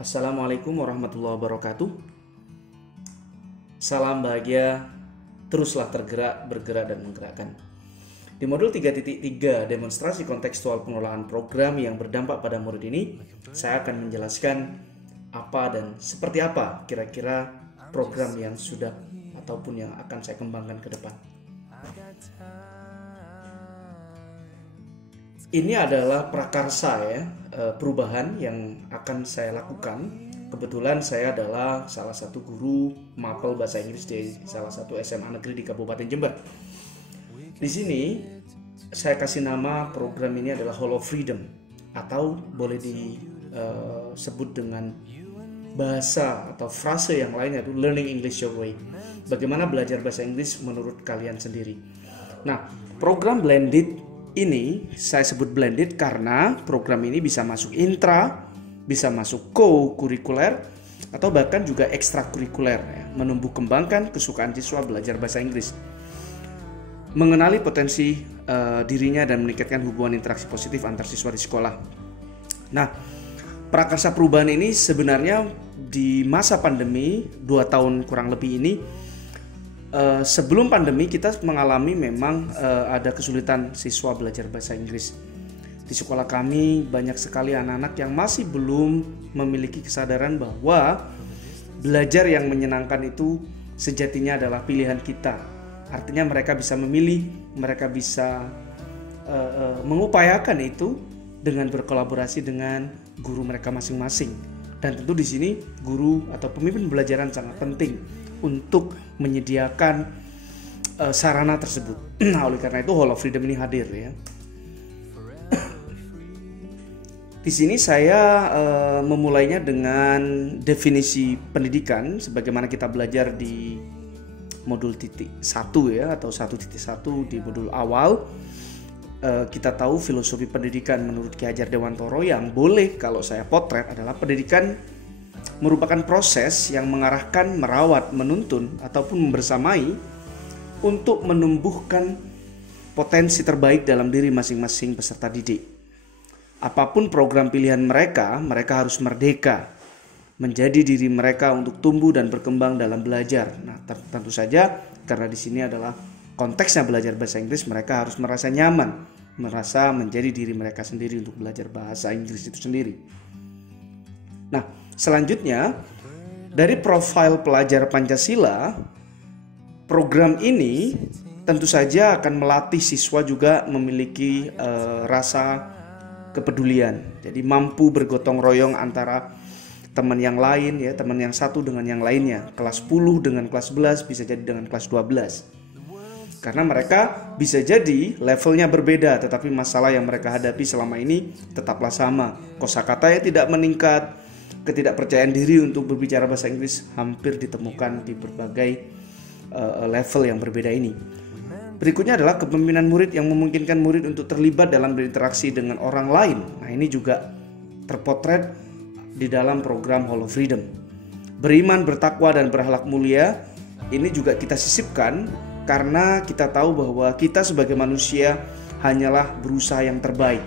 Assalamualaikum warahmatullahi wabarakatuh. Salam bahagia, teruslah tergerak, bergerak dan menggerakkan. Di modul 3.3 demonstrasi kontekstual pengelolaan program yang berdampak pada murid ini, saya akan menjelaskan apa dan seperti apa kira-kira program yang sudah ataupun yang akan saya kembangkan ke depan. Ini adalah prakarsa ya, perubahan yang akan saya lakukan. Kebetulan saya adalah salah satu guru mapel bahasa Inggris di salah satu SMA negeri di Kabupaten Jember. Di sini saya kasih nama program ini adalah Hall of Freedom, atau boleh disebut dengan bahasa atau frase yang lain yaitu Learning English Your Way. Bagaimana belajar bahasa Inggris menurut kalian sendiri. Nah, program blended ini saya sebut blended karena program ini bisa masuk intra, bisa masuk co-kurikuler, atau bahkan juga ekstrakurikuler ya, menumbuh kembangkan kesukaan siswa belajar bahasa Inggris, mengenali potensi dirinya dan meningkatkan hubungan interaksi positif antar siswa di sekolah. Nah, prakarsa perubahan ini sebenarnya di masa pandemi 2 tahun kurang lebih ini, sebelum pandemi kita mengalami memang ada kesulitan siswa belajar bahasa Inggris. Di sekolah kami banyak sekali anak-anak yang masih belum memiliki kesadaran bahwa belajar yang menyenangkan itu sejatinya adalah pilihan kita. Artinya mereka bisa memilih, mereka bisa mengupayakan itu dengan berkolaborasi dengan guru mereka masing-masing. Dan tentu di sini guru atau pemimpin pembelajaran sangat penting untuk menyediakan sarana tersebut. Nah, oleh karena itu Hall of Freedom ini hadir ya. Di sini saya memulainya dengan definisi pendidikan sebagaimana kita belajar di modul 1 ya, atau 1.1 di modul awal. Kita tahu filosofi pendidikan menurut Ki Hajar Dewantoro yang boleh kalau saya potret adalah pendidikan merupakan proses yang mengarahkan, merawat, menuntun, ataupun membersamai untuk menumbuhkan potensi terbaik dalam diri masing-masing peserta didik. Apapun program pilihan mereka, mereka harus merdeka menjadi diri mereka untuk tumbuh dan berkembang dalam belajar. Nah, tentu saja karena di sini adalah konteksnya belajar bahasa Inggris, mereka harus merasa nyaman, merasa menjadi diri mereka sendiri untuk belajar bahasa Inggris itu sendiri. Nah, selanjutnya, dari profil pelajar Pancasila, program ini tentu saja akan melatih siswa juga memiliki rasa kepedulian. Jadi mampu bergotong royong antara teman yang lain ya, teman yang satu dengan yang lainnya. Kelas 10 dengan kelas 11 bisa jadi dengan kelas 12. Karena mereka bisa jadi levelnya berbeda, tetapi masalah yang mereka hadapi selama ini tetaplah sama. Kosakatanya tidak meningkat, ketidakpercayaan diri untuk berbicara bahasa Inggris hampir ditemukan di berbagai level yang berbeda ini. Berikutnya adalah kepemimpinan murid yang memungkinkan murid untuk terlibat dalam berinteraksi dengan orang lain. Nah, ini juga terpotret di dalam program Hall of Freedom. Beriman, bertakwa, dan berakhlak mulia ini juga kita sisipkan karena kita tahu bahwa kita sebagai manusia hanyalah berusaha yang terbaik.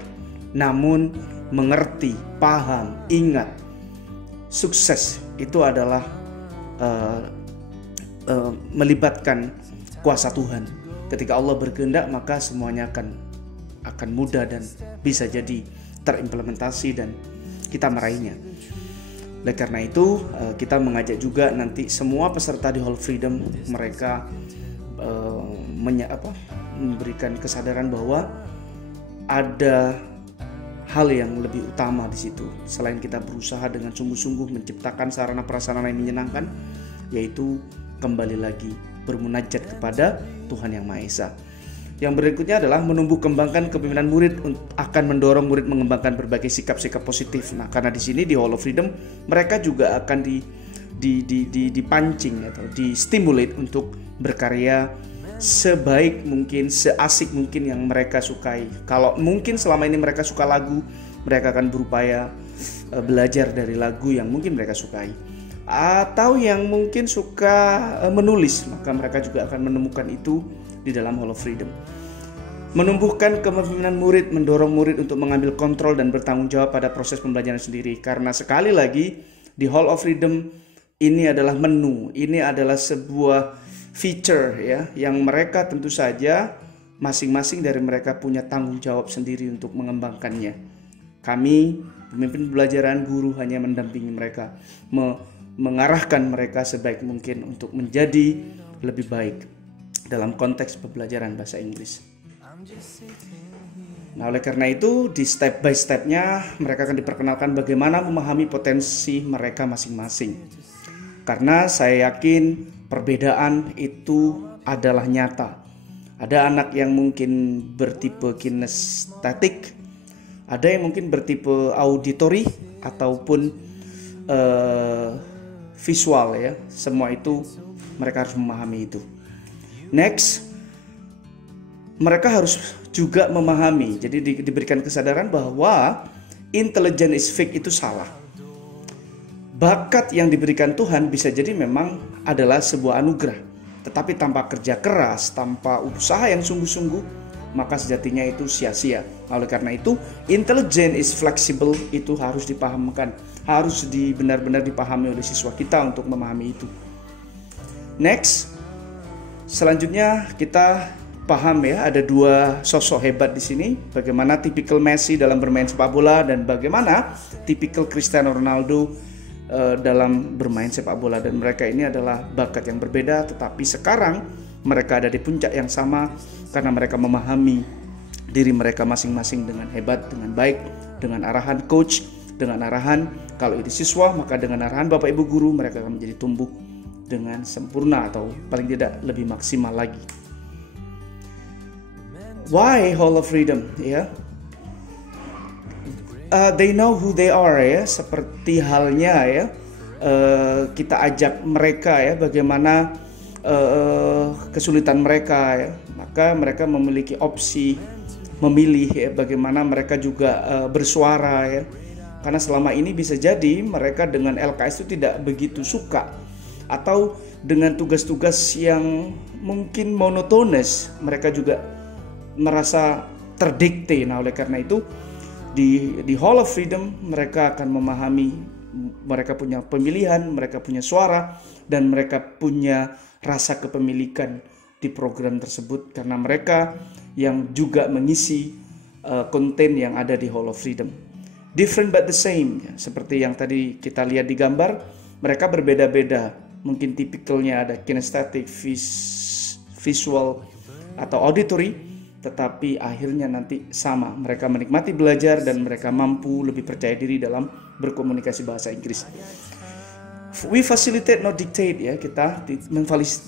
Namun mengerti, paham, ingat, sukses itu adalah melibatkan kuasa Tuhan. Ketika Allah berkehendak, maka semuanya akan mudah dan bisa jadi terimplementasi dan kita meraihnya. Oleh karena itu kita mengajak juga nanti semua peserta di Hall of Freedom mereka memberikan kesadaran bahwa ada hal yang lebih utama di situ selain kita berusaha dengan sungguh-sungguh menciptakan sarana prasarana yang menyenangkan, yaitu kembali lagi bermunajat kepada Tuhan Yang Maha Esa. Yang berikutnya adalah menumbuh kembangkan kepemimpinan murid akan mendorong murid mengembangkan berbagai sikap-sikap positif. Nah, karena di sini di Hall of Freedom mereka juga akan dipancing atau distimulate untuk berkarya sebaik mungkin, seasik mungkin yang mereka sukai. Kalau mungkin selama ini mereka suka lagu, mereka akan berupaya belajar dari lagu yang mungkin mereka sukai. Atau yang mungkin suka menulis, maka mereka juga akan menemukan itu di dalam Hall of Freedom. Menumbuhkan kepemimpinan murid, mendorong murid untuk mengambil kontrol dan bertanggung jawab pada proses pembelajaran sendiri. Karena sekali lagi Di Hall of Freedom ini adalah menu, ini adalah sebuah feature ya, yang mereka tentu saja masing-masing dari mereka punya tanggung jawab sendiri untuk mengembangkannya. Kami, pemimpin pembelajaran, guru hanya mendampingi mereka, mengarahkan mereka sebaik mungkin untuk menjadi lebih baik dalam konteks pembelajaran bahasa Inggris. Nah, oleh karena itu di step by stepnya mereka akan diperkenalkan bagaimana memahami potensi mereka masing-masing. Karena saya yakin perbedaan itu adalah nyata. Ada anak yang mungkin bertipe kinestetik, ada yang mungkin bertipe auditory ataupun visual ya. Semua itu mereka harus memahami itu. Next, mereka harus juga memahami. Jadi diberikan kesadaran bahwa intelligence is fake itu salah. Bakat yang diberikan Tuhan bisa jadi memang adalah sebuah anugerah. Tetapi tanpa kerja keras, tanpa usaha yang sungguh-sungguh, maka sejatinya itu sia-sia. Oleh karena itu, intelligence is flexible itu harus dipahamkan, harus benar-benar dipahami oleh siswa kita untuk memahami itu. Next, selanjutnya kita paham ya, ada dua sosok hebat di sini. Bagaimana tipikal Messi dalam bermain sepak bola dan bagaimana tipikal Cristiano Ronaldo dalam bermain sepak bola. Dan mereka ini adalah bakat yang berbeda, tetapi sekarang mereka ada di puncak yang sama karena mereka memahami diri mereka masing-masing dengan hebat, dengan baik, dengan arahan coach, dengan arahan kalau itu siswa, maka dengan arahan Bapak Ibu guru mereka akan menjadi tumbuh dengan sempurna atau paling tidak lebih maksimal lagi. Why Hall of Freedom? Ya, they know who they are ya. Seperti halnya ya, kita ajak mereka ya, bagaimana kesulitan mereka ya, maka mereka memiliki opsi memilih ya, bagaimana mereka juga bersuara ya. Karena selama ini bisa jadi mereka dengan LKS itu tidak begitu suka, atau dengan tugas-tugas yang mungkin monotonous mereka juga merasa terdikte. Nah, oleh karena itu di Hall of Freedom mereka akan memahami, mereka punya pemilihan, mereka punya suara, dan mereka punya rasa kepemilikan di program tersebut karena mereka yang juga mengisi konten yang ada di Hall of Freedom. Different but the same ya, seperti yang tadi kita lihat di gambar, mereka berbeda-beda. Mungkin tipikalnya ada kinesthetic, visual atau auditory, tetapi akhirnya nanti sama. Mereka menikmati belajar dan mereka mampu lebih percaya diri dalam berkomunikasi bahasa Inggris. We facilitate not dictate ya, kita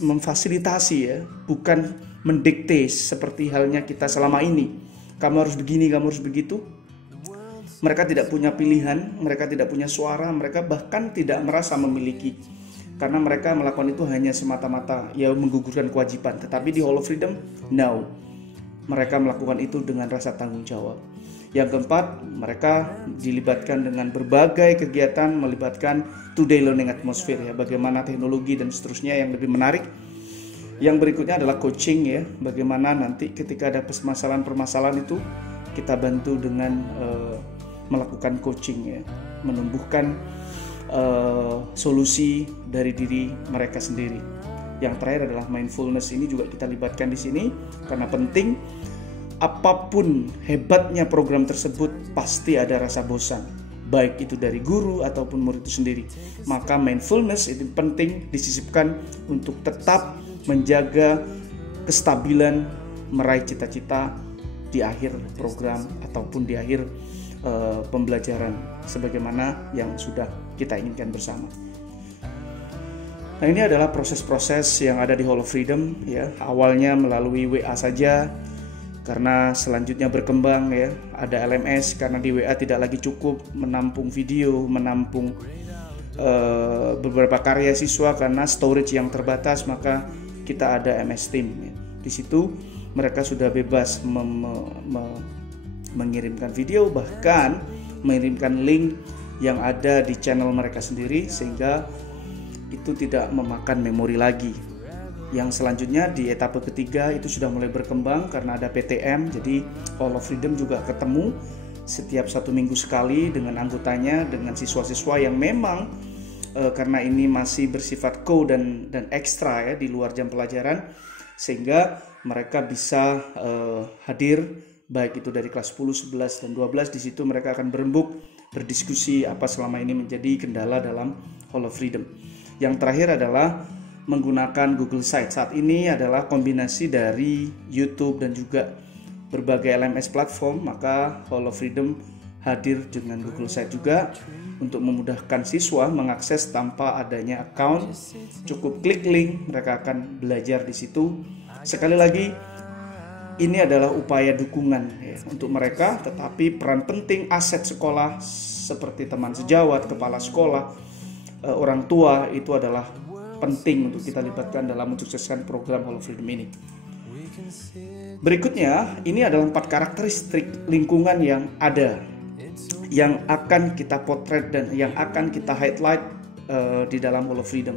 memfasilitasi ya, bukan mendikte seperti halnya kita selama ini. Kamu harus begini, kamu harus begitu. Mereka tidak punya pilihan, mereka tidak punya suara, mereka bahkan tidak merasa memiliki. Karena mereka melakukan itu hanya semata-mata ya menggugurkan kewajiban. Tetapi di Hall of Freedom, no. Mereka melakukan itu dengan rasa tanggung jawab. Yang keempat, mereka dilibatkan dengan berbagai kegiatan, melibatkan two-day learning atmosphere ya, bagaimana teknologi dan seterusnya yang lebih menarik. Yang berikutnya adalah coaching ya, bagaimana nanti ketika ada permasalahan-permasalahan itu kita bantu dengan melakukan coaching ya, menumbuhkan solusi dari diri mereka sendiri. Yang terakhir adalah mindfulness, ini juga kita libatkan di sini karena penting. Apapun hebatnya program tersebut pasti ada rasa bosan, baik itu dari guru ataupun murid itu sendiri. Maka mindfulness itu penting disisipkan untuk tetap menjaga kestabilan meraih cita-cita di akhir program ataupun di akhir pembelajaran sebagaimana yang sudah kita inginkan bersama. Nah, ini adalah proses-proses yang ada di Hall of Freedom ya. Awalnya melalui WA saja, karena selanjutnya berkembang ya, ada LMS karena di WA tidak lagi cukup menampung video, menampung beberapa karya siswa karena storage yang terbatas, maka kita ada MS Team ya. Di situ mereka sudah bebas mengirimkan video, bahkan mengirimkan link yang ada di channel mereka sendiri sehingga itu tidak memakan memori lagi. Yang selanjutnya di etapa ketiga itu sudah mulai berkembang karena ada PTM, jadi Hall of Freedom juga ketemu setiap 1 minggu sekali dengan anggotanya, dengan siswa-siswa yang memang karena ini masih bersifat co dan ekstra ya di luar jam pelajaran, sehingga mereka bisa hadir baik itu dari kelas 10, 11 dan 12. Di situ mereka akan berembuk berdiskusi apa selama ini menjadi kendala dalam Hall of Freedom. Yang terakhir adalah menggunakan Google Site. Saat ini adalah kombinasi dari YouTube dan juga berbagai LMS platform, maka Hall of Freedom hadir dengan Google Site juga untuk memudahkan siswa mengakses tanpa adanya account. Cukup klik link, mereka akan belajar di situ. Sekali lagi, ini adalah upaya dukungan ya, untuk mereka, tetapi peran penting aset sekolah seperti teman sejawat, kepala sekolah, orang tua itu adalah penting untuk kita libatkan dalam mensukseskan program Hall of Freedom ini. Berikutnya, ini adalah 4 karakteristik lingkungan yang ada, yang akan kita potret dan yang akan kita highlight di dalam Hall of Freedom.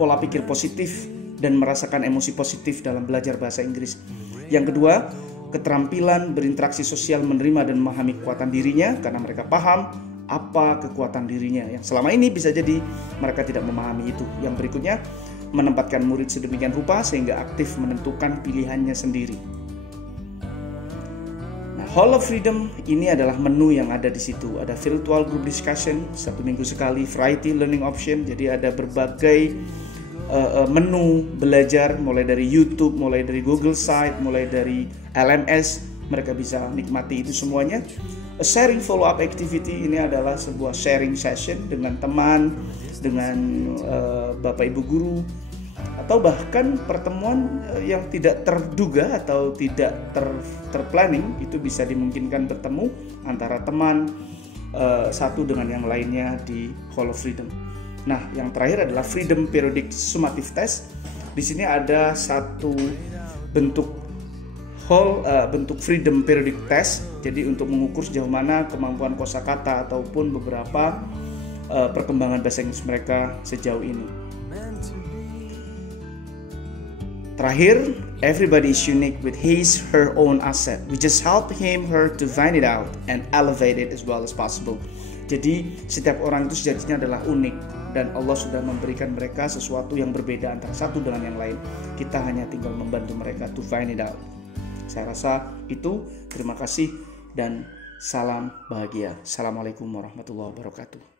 Pola pikir positif dan merasakan emosi positif dalam belajar bahasa Inggris. Yang kedua, keterampilan berinteraksi sosial, menerima dan memahami kekuatan dirinya karena mereka paham apa kekuatan dirinya yang selama ini bisa jadi mereka tidak memahami itu. Yang berikutnya, menempatkan murid sedemikian rupa sehingga aktif menentukan pilihannya sendiri. Nah, Hall of Freedom ini adalah menu yang ada di situ. Ada virtual group discussion 1 minggu sekali, variety learning option, jadi ada berbagai menu belajar mulai dari YouTube, mulai dari Google Site, mulai dari LMS, mereka bisa nikmati itu semuanya. A sharing follow up activity, ini adalah sebuah sharing session dengan teman, dengan bapak ibu guru, atau bahkan pertemuan yang tidak terduga atau tidak terplanning, itu bisa dimungkinkan bertemu antara teman satu dengan yang lainnya di Hall of Freedom. Nah, yang terakhir adalah Freedom Periodic Summative Test. Di sini ada satu bentuk bentuk Freedom Periodic Test. Jadi untuk mengukur sejauh mana kemampuan kosakata ataupun beberapa perkembangan bahasa Inggris mereka sejauh ini. Terakhir, everybody is unique with his, her own asset. We just help him, her to find it out and elevate it as well as possible. Jadi setiap orang itu sejatinya adalah unik dan Allah sudah memberikan mereka sesuatu yang berbeda antara satu dengan yang lain. Kita hanya tinggal membantu mereka to find it out. Saya rasa itu. Terima kasih dan salam bahagia. Assalamualaikum warahmatullahi wabarakatuh.